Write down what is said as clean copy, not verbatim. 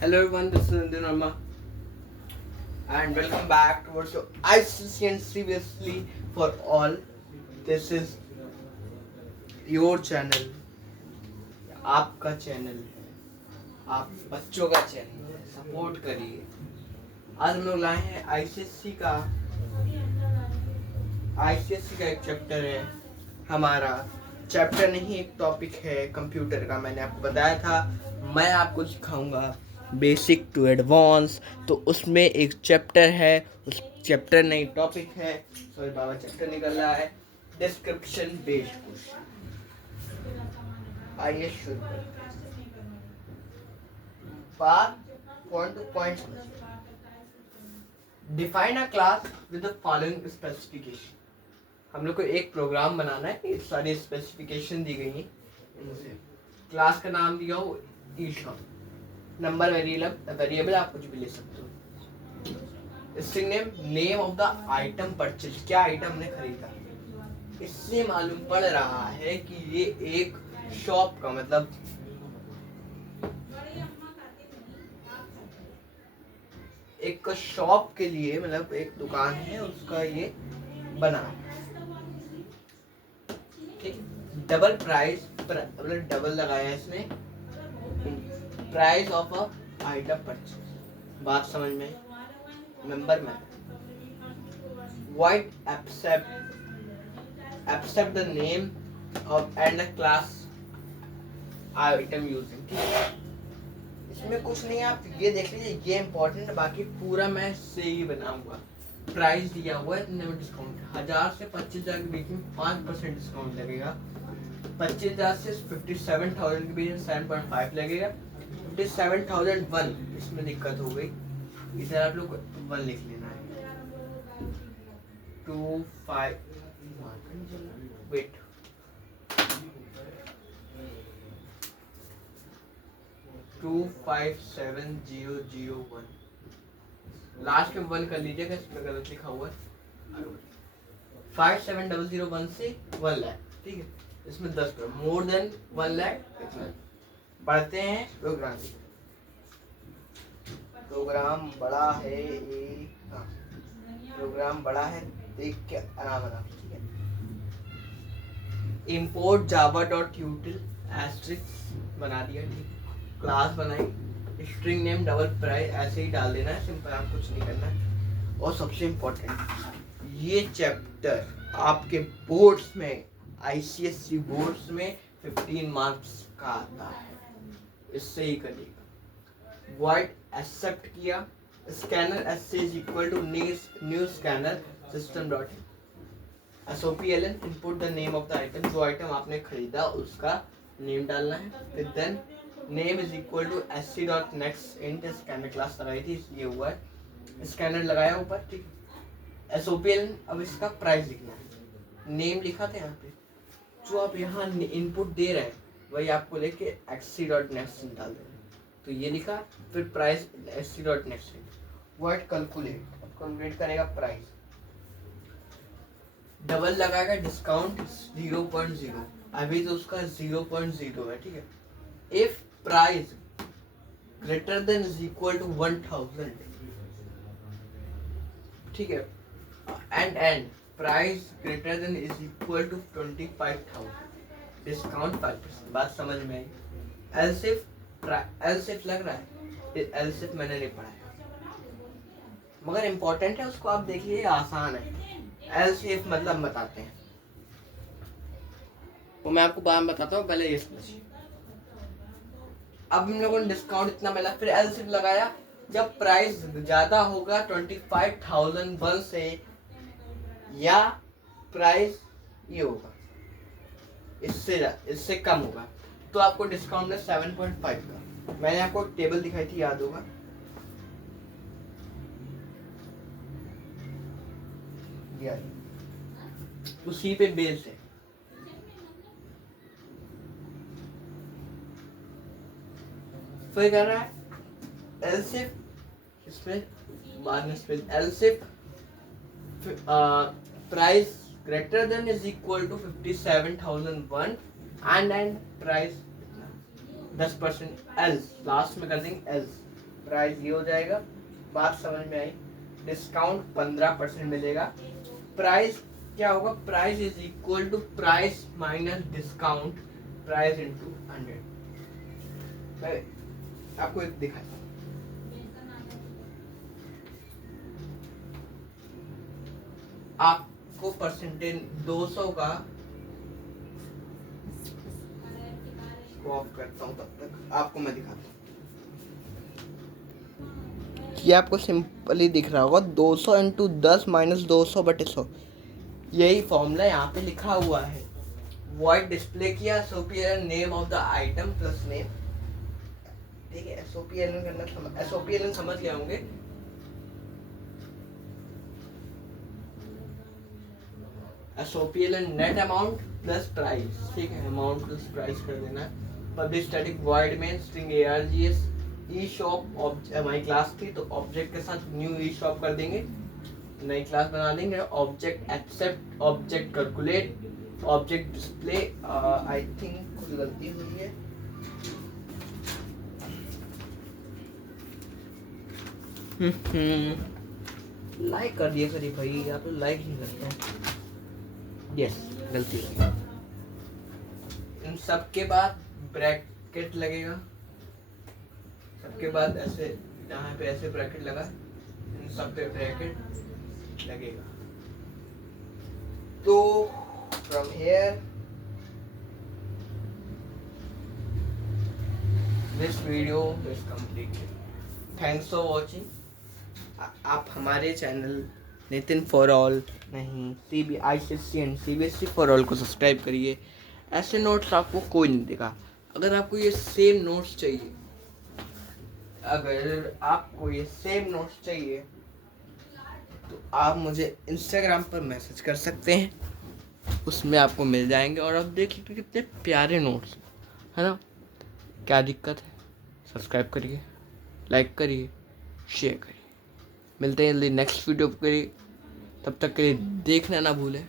Hello everyone, this is Nandin Verma and welcome back to our show ICC and seriously for all. This is your channel, आपका channel है, आप बच्चों का channel है, support करिए। आज हम लोग लाए हैं आईसीएससी का एक चैप्टर है हमारा। चैप्टर नहीं, एक टॉपिक है कंप्यूटर का। मैंने आपको बताया था मैं आपको सिखाऊंगा बेसिक टू एडवांस, तो उसमें एक चैप्टर है, उस चैप्टर नहीं टॉपिक है, सॉरी बाबा चैप्टर निकल रहा है, डिस्क्रिप्शन बेस्ड क्वेश्चन। आइए शुरू करते हैं। Point two point define a class with the following specification. हम लोग को एक प्रोग्राम बनाना है, ये सारी स्पेसिफिकेशन दी गई है इनसे। क्लास का नाम दिया हो ईशॉन, नंबर वेरिएबल आप कुछ भी ले सकते हो। String name of the item purchase, क्या आइटम हमने खरीदा। इससे मालूम पड़ रहा है कि ये एक शॉप का मतलब एक शॉप के लिए, मतलब एक दुकान है उसका ये बना है। ठीक, डबल प्राइस, मतलब डबल लगाया है इसने, price of a item purchase. बात समझ में, मेंबर में white except the name of and the class item using. इसमें कुछ नहीं, आप ये देख लीजिए, ये इंपॉर्टेंट, बाकी पूरा मैं से ही बनाऊंगा। प्राइस दिया हुआ है, डिस्काउंट 1000 से 25,000 के बीच में 5% डिस्काउंट लगेगा। 25,000 से 57,000 के बीच में 7.5 लगेगा। 57,001 इसमें दिक्कत हो गई, इधर आप लोग 1 लिख लेना है। 25 वेट 257001 लास्ट में 1 कर लीजिएगा, इसमें गलत लिखा हुआ है। 57,001 से 1 लाख, ठीक है। इसमें 10 मोर देन 1 लाख इतना। बढ़ते हैं प्रोग्राम। प्रोग्राम बड़ा है, प्रोग्राम बड़ा है, देख के आराम आराम, ठीक है। import java.util asterisk बना दिया, ठीक। क्लास बनाई, स्ट्रिंग नेम डबल प्राइस ऐसे ही डाल देना है, सिंपल, आप कुछ नहीं करना है। और सबसे इम्पोर्टेंट, ये चैप्टर आपके बोर्ड्स में, आईसीएससी बोर्ड्स में 15 मार्क्स का आता है, इससे ही करिएगा। वॉइड एक्सेप्ट किया, scanner SC is equal to new scanner system dot SOPLN, input the name of the item, जो आइटम आपने खरीदा उसका नेम डालना है। फिर then name is equal to sc.next int, scanner class लगाई थी इसलिए हुआ है, स्कैनर लगाया ऊपर, ठीक। SOPLN, अब इसका प्राइस लिखना है, नेम लिखा था यहाँ पे, जो आप यहाँ इनपुट दे रहे हैं वही आपको लेके sc.next int डाल देना है। तो ये लिखा, फिर price sc.next int, what calculate, अब कैलकुलेट करेगा प्राइस, डबल लगाएगा, डिस्काउंट 0.0, अभी तो उसका 0.0 है, ठीक है। If price greater than is equal to 1000, ठीक है, and price greater than is equal to 25,000, discount 5%। बात समझ में आई। एलसिफ लग रहा है, एलसिफ मैंने नहीं पढ़ा है, मगर इम्पोर्टेंट है, उसको आप देखिए, आसान है। एलसीएफ मतलब बताते हैं, वो मैं आपको बाद में बताता हूँ, पहले ये समझिए। अब हम लोगों ने डिस्काउंट इतना मिला, फिर एलसीएफ लगाया, जब प्राइस ज्यादा होगा 25,001 से, या प्राइस ये होगा इससे कम होगा, तो आपको डिस्काउंट है 7.5 का। मैंने आपको टेबल दिखाई थी, याद होगा, उसी पे बेस है। फिर कर रहा है एलसिफ, इसमें माइनस में else if, price greater than is equal to 57,001 and price 10% else, last में कर देंगे एल्स, प्राइस ये हो जाएगा। बात समझ में आई? डिस्काउंट 15% मिलेगा। प्राइस क्या होगा? Price is equal to price minus discount, price into 100। मैं आपको एक दिखाता हूँ। आपको परसेंटेज 200 का ऑफ करता हूँ, तब तक आपको मैं दिखाता हूँ। ये आपको सिंपली दिख रहा होगा 200 इंटू 10 माइनस 200/100। यही फॉर्मूला यहाँ पे लिखा हुआ है। वॉइड डिस्प्ले किया, SOPL name of the item plus name. ठीक है, एसओपीएल करना, एसओपीएल समझ गए होंगे। SOPL net amount plus price. ठीक है, अमाउंट प्लस प्राइस कर देना है। पब्लिक स्टैटिक वॉइड में स्ट्रिंग args ई शॉप हमारी क्लास थी तो ऑब्जेक्ट के साथ न्यू ई शॉप कर देंगे, नई क्लास बना देंगे। Object except, object calculate, object display. I think कुछ गलती हुई है। लाइक कर दिया करिए भाई, आप लोग लाइक नहीं करते हैं। यस, गलती हो गई। इन सब के बाद ब्रैकेट लगेगा, सबके बाद ऐसे यहाँ पे ऐसे ब्रैकेट लगा, इन सब पे ब्रैकेट लगेगा। तो from here this video is completed. Thanks for watching. आप हमारे चैनल नितिन फॉर ऑल नहीं, ICSE and CBSE for all को सब्सक्राइब करिए। ऐसे नोट्स आपको कोई नहीं देगा। अगर आपको ये सेम नोट्स चाहिए, अगर आपको ये सेम नोट्स चाहिए तो आप मुझे इंस्टाग्राम पर मैसेज कर सकते हैं, उसमें आपको मिल जाएंगे। और आप देख लीजिए कितने प्यारे नोट्स है ना। क्या दिक्कत है? सब्सक्राइब करिए, लाइक करिए, शेयर करिए। मिलते हैं जल्दी नेक्स्ट वीडियो करिए। तब तक के लिए देखना ना भूलें।